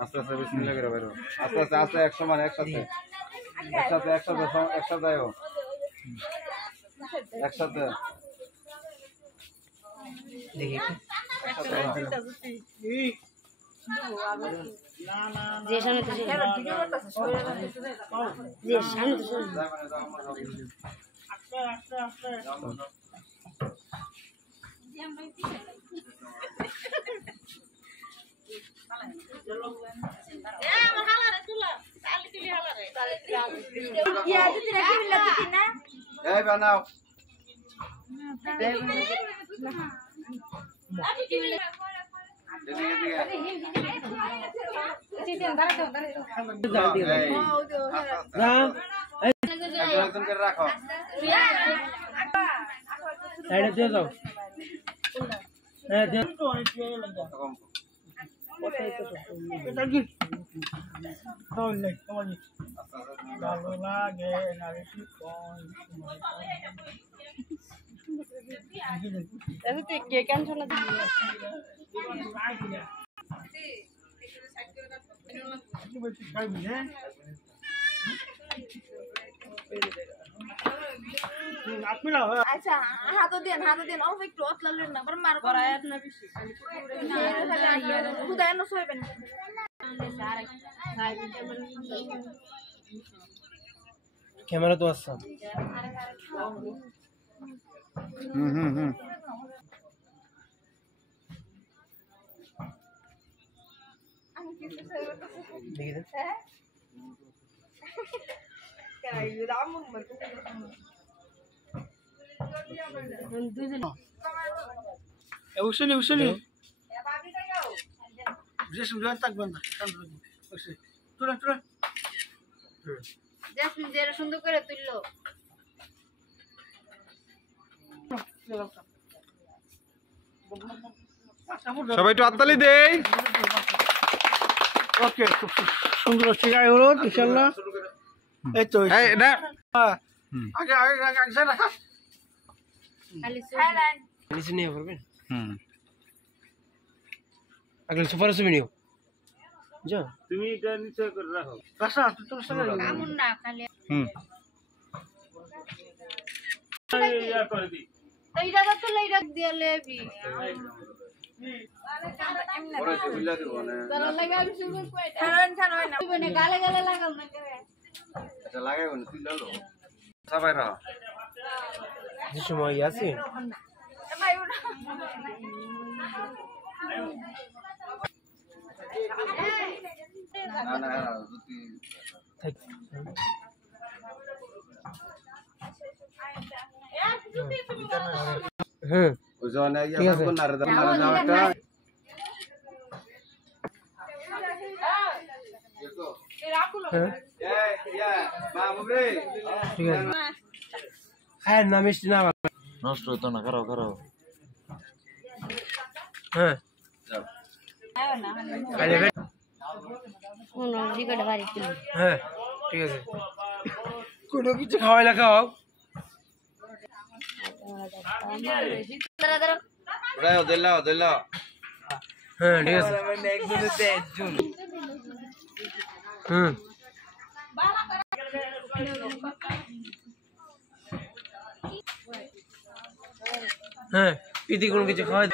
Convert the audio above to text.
আস্তে আস্তে বিসমিল্লাহ করে বাইরো আস্তে আস্তে আস্তে 100 মানে একসাথে আয়ো একসাথে দেখি যে সামনে তো যে সামনে তো এই বানাও একজন করে রাখো সাইডে দিয়ে যাও হ্যাঁ দিয়ে এটা কি তাহলে তোমার ভালো লাগে না বেশি কোন আরে তুই কে কেন শোনা আচ্ছা হাত দেন অল্প একটু অতলালেন না মার করায়াত না বেশি খুদায় না সইবেন ক্যামেরা তো আছে হুম দেখি দেন উসলি যে সুজন থাকবেন না তুলে জেসমিন যে সুন্দর করে তুললো সবাই একটু হাততালি দেই ওকে খুব সুন্দর শিখাই হলো ইনশাআল্লাহ এই তো এই না আগে না নিচে নিয়ে পড়বেন আগে সুপার সুবি নিও যা তুমি এটা নিচে করে রাখো কাঁচা তুই তো সরে আমন না খালি ইয়া করে দি এইটা তো লাইরা দিয়ে লেবি ওরে বিল্লা দিব না গালে লাগাল সুন্দর কইতা ছাড়ন না মানে গালে লাগাল না করে এটা লাগাইব না তুই লালো সবাই রাখো যে সময় আছে ভাই ওটা না জুতি থাক হ্যাঁ ওই জনে ইয়া কোন না রে মারা দাও একটা ইয়া বাবু রে ঠিক আছে হ্যাঁ না মিষ্টি না নষ্ট হতো না করো হ্যাঁ কোন রিকর্ড বাড়ি তুই হ্যাঁ ঠিক আছে কোনো কিছু খাওয়াই না খাও দিলাও হ্যাঁ ঠিক আছে হ্যাঁ পিদি কোনো কিছু খাওয়াই